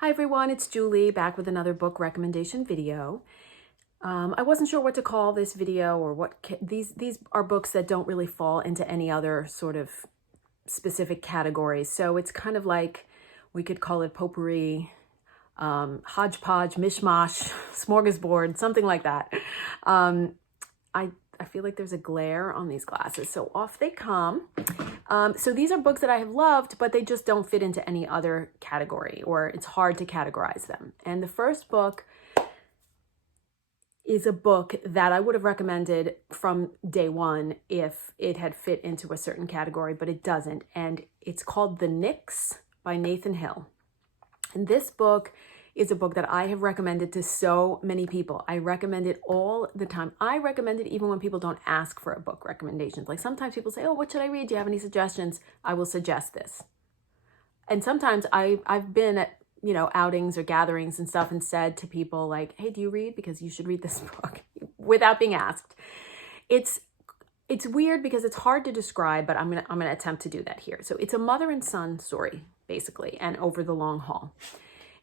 Hi everyone, it's Julie back with another book recommendation video. I wasn't sure what to call this video or these are books that don't really fall into any other sort of specific categories. So it's kind of like, we could call it potpourri, hodgepodge, mishmash, smorgasbord, something like that. I feel like there's a glare on these glasses, so off they come. So these are books that I have loved, but they just don't fit into any other category, or it's hard to categorize them. And the first book is a book that I would have recommended from day one if it had fit into a certain category, but it doesn't. And it's called The Nicks by Nathan Hill. And this book is a book that I have recommended to so many people. I recommend it all the time. I recommend it even when people don't ask for a book recommendations. Like sometimes people say, oh, what should I read? Do you have any suggestions? I will suggest this. And sometimes I've been at, outings or gatherings and stuff and said to people like, hey, do you read? Because you should read this book without being asked. It's weird because it's hard to describe, but I'm gonna attempt to do that here. So it's a mother and son story, basically, and over the long haul.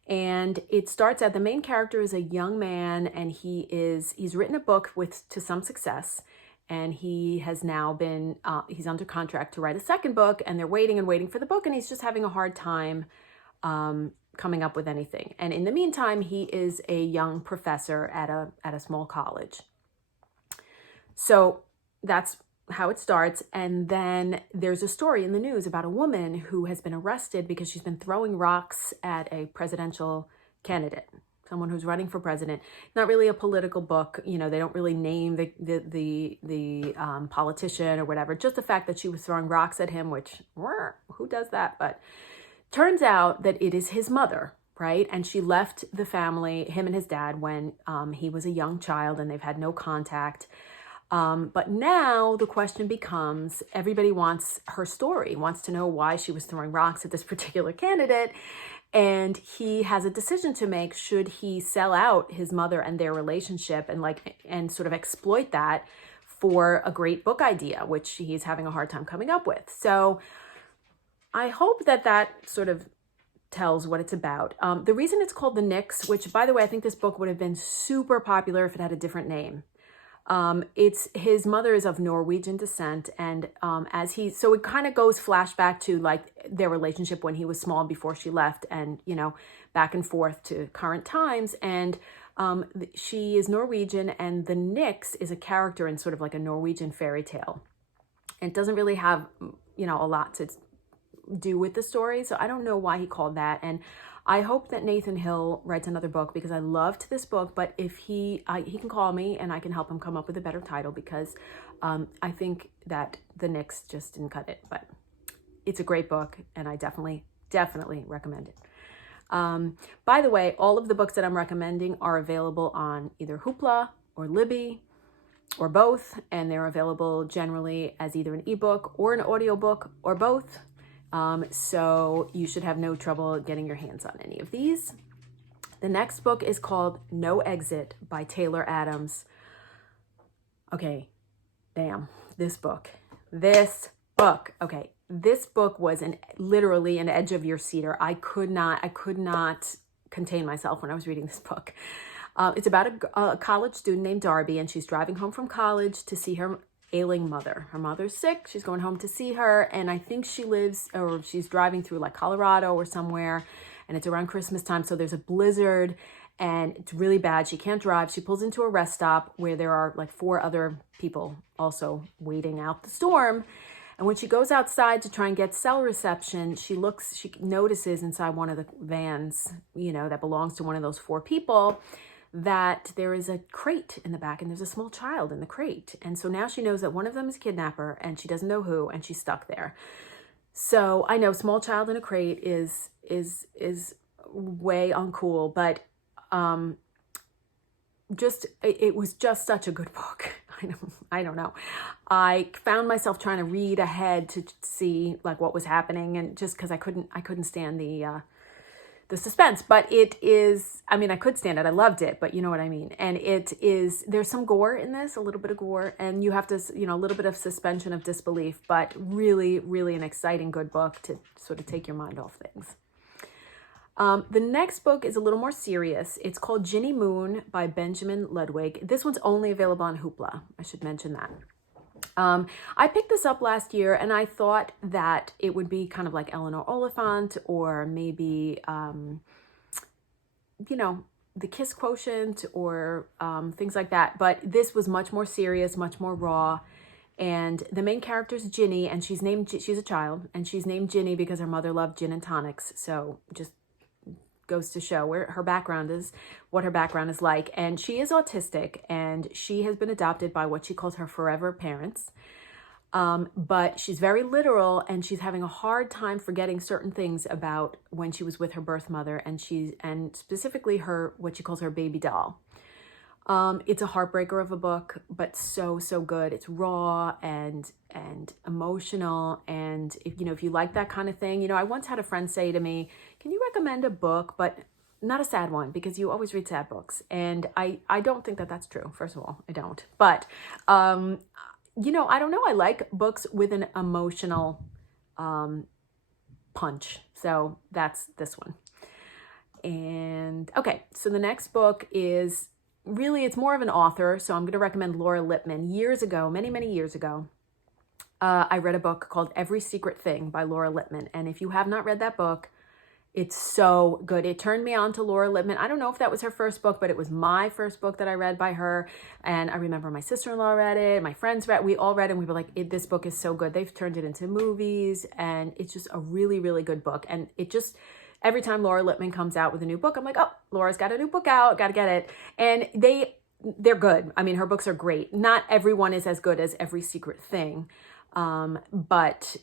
And it starts out, the main character is a young man, and he's written a book to some success, and he has now been, he's under contract to write a second book, and they're waiting and waiting for the book, and he's just having a hard time coming up with anything. And in the meantime, he is a young professor at a small college. So that's how it starts. And then there's a story in the news about a woman who has been arrested because she's been throwing rocks at a presidential candidate, someone who's running for president. Not really a political book. They don't really name the politician or whatever. Just the fact that she was throwing rocks at him, which, who does that? But turns out that it is his mother, right? And she left the family, him and his dad, when he was a young child, and they've had no contact. But now the question becomes, everybody wants her story, wants to know why she was throwing rocks at this particular candidate. And he has a decision to make. Should he sell out his mother and their relationship and sort of exploit that for a great book idea, which he's having a hard time coming up with? So I hope that sort of tells what it's about. The reason it's called The Nicks, which, by the way, I think this book would have been super popular if it had a different name. His mother is of Norwegian descent, and so it kind of goes flashback to like their relationship when he was small before she left, and back and forth to current times. And she is Norwegian, and the Nicks is a character in sort of like a Norwegian fairy tale. It doesn't really have a lot to do with the story, so I don't know why he called that. And I hope that Nathan Hill writes another book, because I loved this book. But if he can call me and I can help him come up with a better title, because I think that The Nicks just didn't cut it. But it's a great book, and I definitely recommend it. By the way, all of the books that I'm recommending are available on either Hoopla or Libby or both, and they're available generally as either an ebook or an audiobook or both. So you should have no trouble getting your hands on any of these. The next book is called No Exit by Taylor Adams. Okay, damn, this book. Okay, this book was literally an edge of your seater. I could not contain myself when I was reading this book. It's about a college student named Darby, and she's driving home from college to see her ailing mother. Her mother's sick. She's going home to see her, and I think she's driving through like Colorado or somewhere, and it's around Christmas time, so there's a blizzard and it's really bad. She can't drive. She pulls into a rest stop where there are like 4 other people also waiting out the storm. And when she goes outside to try and get cell reception, she notices inside one of the vans, that belongs to one of those 4 people, that there is a crate in the back, and there's a small child in the crate. And so now she knows that one of them is a kidnapper, and she doesn't know who, and she's stuck there. So I know small child in a crate is way uncool, but it was just such a good book. I don't know. I found myself trying to read ahead to see like what was happening, and just because I couldn't stand the suspense. But it is, I could stand it. I loved it, but you know what I mean. And there's some gore in this, a little bit of gore, and you have to, a little bit of suspension of disbelief, but really, really an exciting, good book to sort of take your mind off things. The next book is a little more serious. It's called Ginny Moon by Benjamin Ludwig. This one's only available on Hoopla. I should mention that. I picked this up last year and I thought that it would be kind of like Eleanor Oliphant or maybe, you know, The Kiss Quotient or things like that. But this was much more serious, much more raw. And the main character is Ginny, and she's a child, and she's named Ginny because her mother loved gin and tonics. So just goes to show where her background is, what her background is like. And she is autistic, and she has been adopted by what she calls her forever parents. But she's very literal, and she's having a hard time forgetting certain things about when she was with her birth mother, and specifically what she calls her baby doll. It's a heartbreaker of a book, but so good. It's raw and emotional. And if you like that kind of thing, I once had a friend say to me, can you recommend a book, but not a sad one, because you always read sad books. And I don't think that that's true. First of all, I don't, but, I don't know. I like books with an emotional, punch. So that's this one. And okay. So the next book is, really, it's more of an author, so I'm going to recommend Laura Lippman. Years ago, many years ago, I read a book called Every Secret Thing by Laura Lippman. And if you have not read that book, it's so good. It turned me on to Laura Lippman. I don't know if that was her first book, but it was my first book that I read by her. And I remember my sister-in-law read it, my friends read it, we all read it, and we were like, this book is so good. They've turned it into movies, and it's just a really good book. And it just... every time Laura Lippman comes out with a new book, I'm like, oh, Laura's got a new book out, got to get it. And they're good. I mean, her books are great. Not everyone is as good as Every Secret Thing, but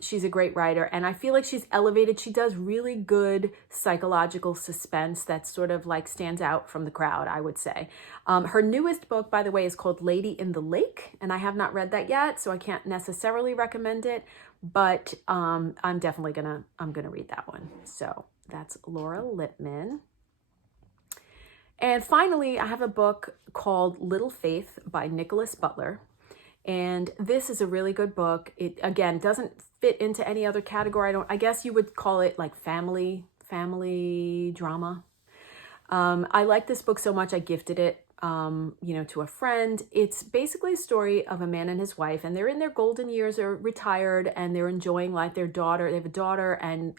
she's a great writer. And I feel like she's elevated. She does really good psychological suspense that sort of like stands out from the crowd, I would say. Her newest book, by the way, is called Lady in the Lake, and I have not read that yet, so I can't necessarily recommend it. But I'm definitely gonna read that one. So that's Laura Lippman. And finally, I have a book called Little Faith by Nickolas Butler. And this is a really good book. It, again, doesn't fit into any other category. I guess you would call it like family drama. I like this book so much, I gifted it to a friend. It's basically a story of a man and his wife, and they're in their golden years, they're retired, and they're enjoying life. They have a daughter and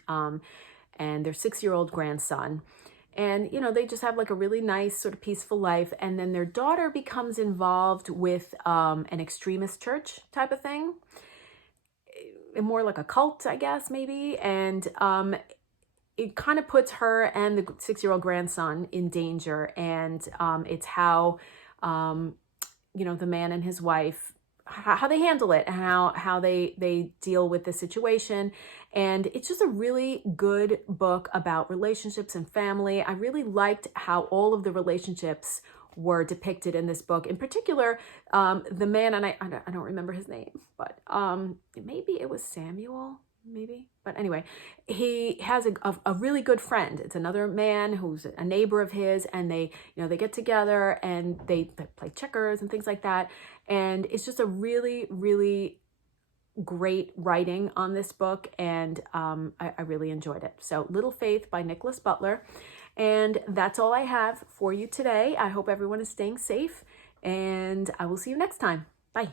their 6-year-old grandson. And, they just have like a really nice sort of peaceful life. And then their daughter becomes involved with an extremist church type of thing. More like a cult, I guess, maybe. And it kind of puts her and the 6-year-old grandson in danger. And it's how, the man and his wife, how they handle it and how they deal with the situation. And it's just a really good book about relationships and family. I really liked how all of the relationships were depicted in this book. In particular, the man, and I don't remember his name, but maybe it was Samuel, maybe. But anyway, he has a really good friend. It's another man who's a neighbor of his, and they get together and they play checkers and things like that. And it's just a really great writing on this book, and I really enjoyed it. So Little Faith by Nickolas Butler. And that's all I have for you today. I hope everyone is staying safe, and I will see you next time. Bye.